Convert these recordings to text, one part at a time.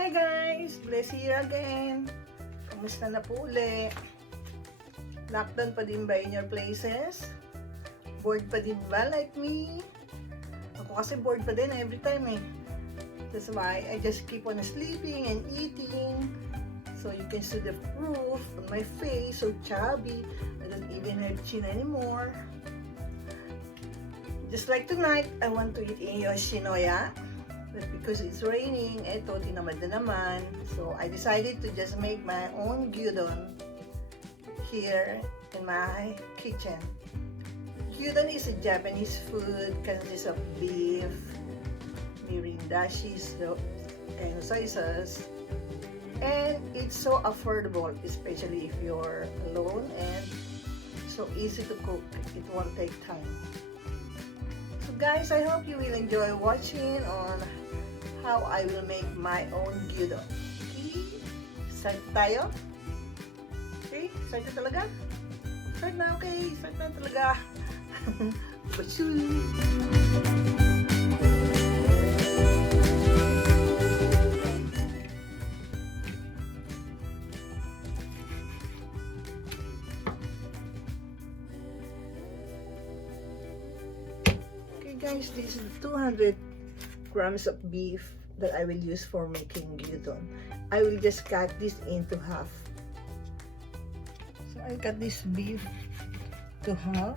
Hi guys! Bless here again! Kamusta na po uli? Lockdown pa din ba in your places? Bored pa din ba like me? Ako kasi bored pa din every time eh. That's why I just keep on sleeping and eating. So you can see the proof on my face, so chubby. I don't even have chin anymore. Just like tonight, I want to eat in Yoshinoya. But because it's raining, eto, tinamad na naman. So, I decided to just make my own gyudon here in my kitchen. Gyudon is a Japanese food, consists of beef, mirin, dashi, and soy sauce. And it's so affordable, especially if you're alone, and so easy to cook. It won't take time. So guys, I hope you will enjoy watching on how I will make my own gyudon. Okay? Start tayo? Okay? Start na talaga? Start na, okay? Start na talaga. Bachoo! Guys, this is 200 grams of beef that I will use for making gyudon. I will just cut this into half. So I cut this beef to half.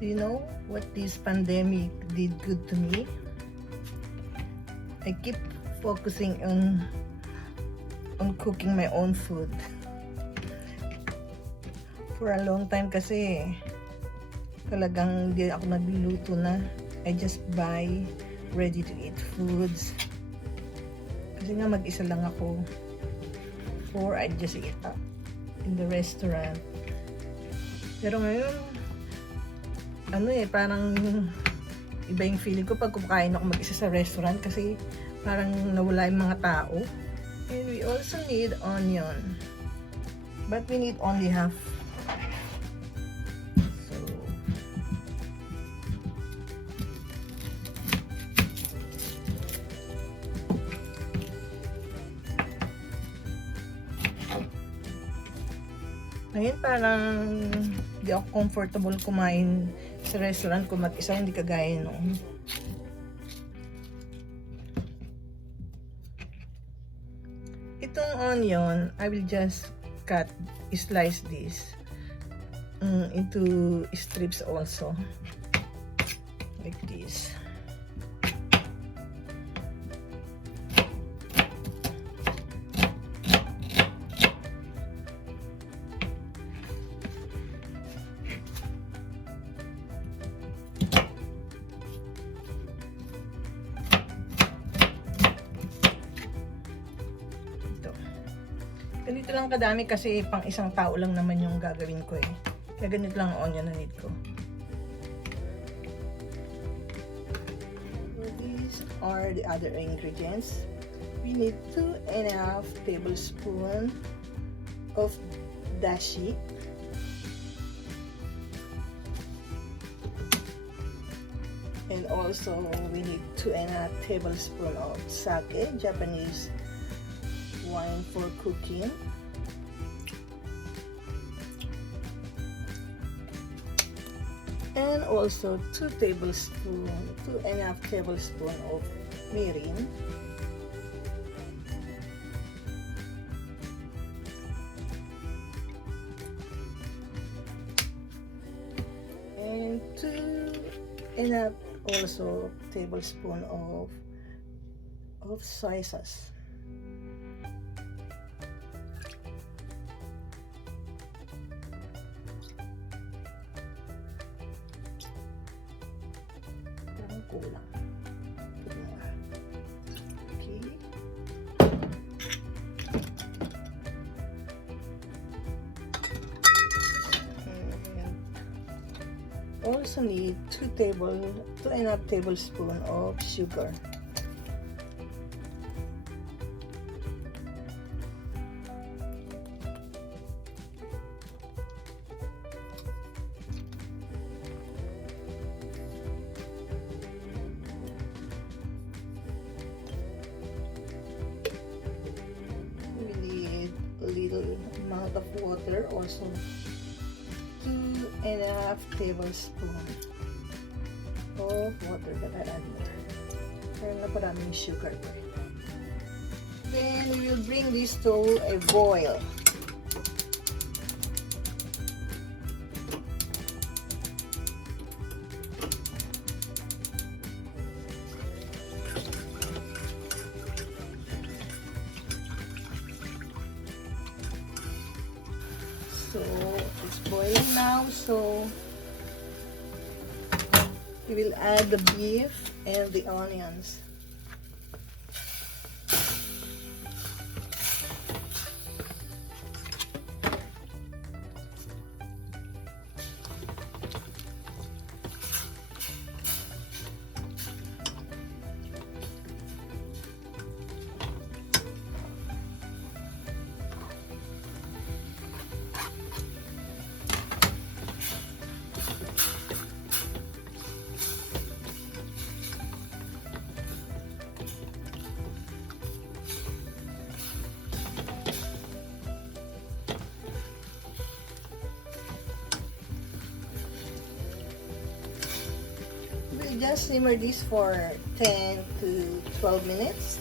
Do you know what this pandemic did good to me? I keep focusing on cooking my own food. For a long time kasi talagang hindi ako nagluluto na. I just buy ready to eat foods. Kasi nga mag-isa lang ako. Or I just eat up in the restaurant. Pero ngayon parang iba yung feeling ko pag kumakain ako mag-isa sa restaurant kasi parang nawala yung mga tao. And we also need onion. But we need only half. So, ngayon parang hindi ako comfortable kumain sa restaurant ko mag-isa, hindi kagaya noon. Itong onion, I will just slice this into strips also. Like this. Ganito lang kadami kasi pang isang tao lang naman yung gagawin ko eh. Kaya ganito lang ang onion na need ko. So these are the other ingredients. We need 2.5 tablespoons of dashi. And also we need 2.5 tablespoons of sake, Japanese wine for cooking. And also 2.5 tablespoons of mirin. And 2.5 also tablespoons of soy sauce. Kulang. Okay. And also need 2.5 tablespoons of sugar. amount of water, also 2.5 tablespoons of water that I add more. Kaya na paraming sugar ko. Then we will bring this to a boil. So it's boiling now, so we will add the beef and the onions. Just simmer this for 10 to 12 minutes.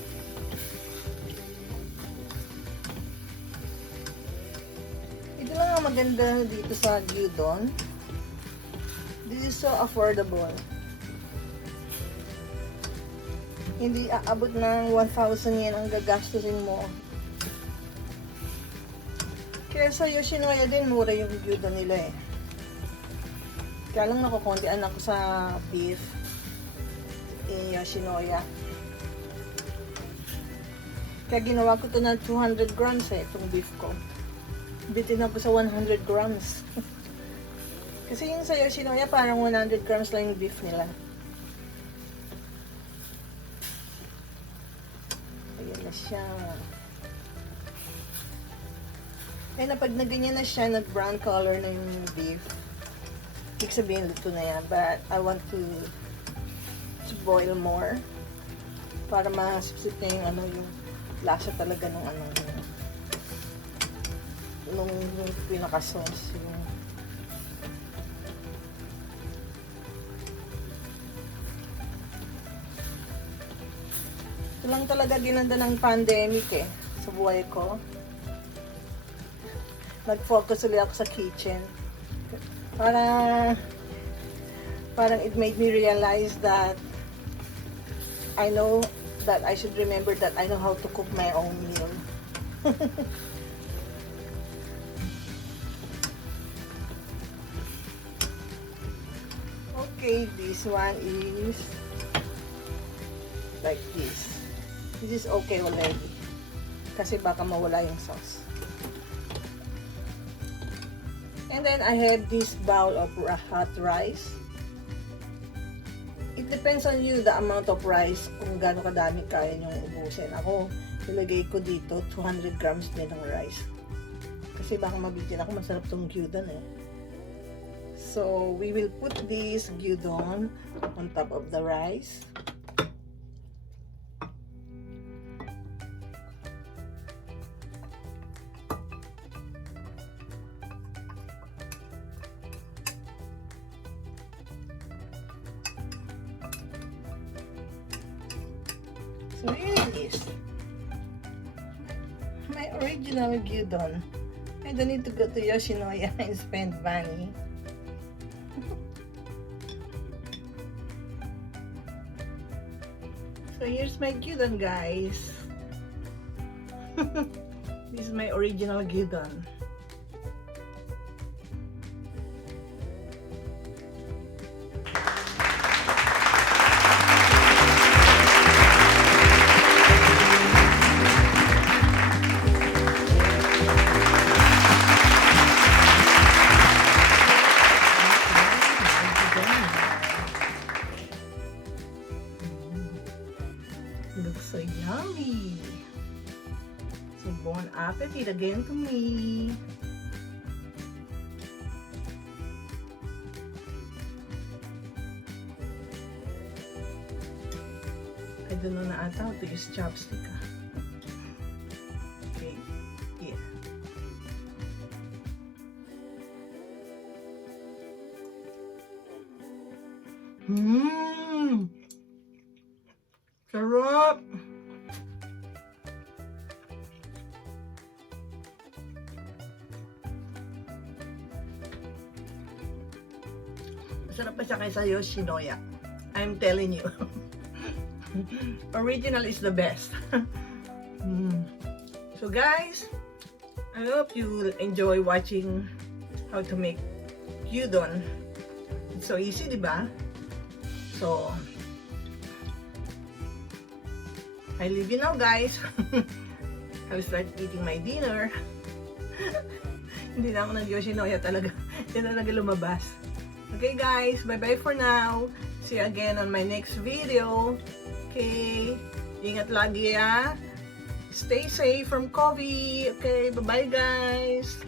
Ito lang ang maganda dito sa gyudon. This is so affordable. Hindi aabot ng 1,000 yen ang gagastusin mo. Kaya sa Yoshinoya din, mura yung gyudon nila eh. Kaya lang nakukuntian ako sa beef in Yoshinoya. Kaya ginawa ko to na 200 grams eh, itong beef ko. Bitin ako sa 100 grams. Kasi yung sa Yoshinoya, parang 100 grams lang yung beef nila. Ayan na siya. Kaya na pag na ganyan na siya, nag-brown color na yung beef, ibig sabihin luto na yan. But I want to boil more para masipsip niya yung ano, yung lasa talaga ng ano, nung pinaka-sauce. Ito lang talaga ginanda ng pandemic eh, sa buhay ko. Nag-focus ulit ako sa kitchen. Parang it made me realize that I know that I should remember that I know how to cook my own meal. Okay, this one is like this. This is okay already. Kasi baka mawala yung sauce. And then I have this bowl of hot rice. It depends on you, the amount of rice, kung gaano kadami kaya nyong ubusin. Ako, ilagay ko dito 200 grams din ng rice. Kasi baka mabigyan ako, masarap tong gyudon eh. So, we will put this gyudon on top of the rice. So here it is. My original gyudon. I don't need to go to Yoshinoya and spend money. So here's my gyudon, guys. This is my original gyudon. Looks so yummy. So bon appetit again to me. I don't know na ata how to use chopstick. Okay, here. Sarap! Masarap pa siya kaysa Yoshinoya. I'm telling you. Original is the best. So guys, I hope you enjoy watching how to make gyudon. It's so easy, diba? So, I leave you now, guys. I will start eating my dinner. Hindi na ako nag-Yoshinoya talaga. Hindi na talaga lumabas. Okay guys, bye-bye for now. See you again on my next video. Okay, ingat lagi ah. Stay safe from COVID. Okay, bye-bye guys.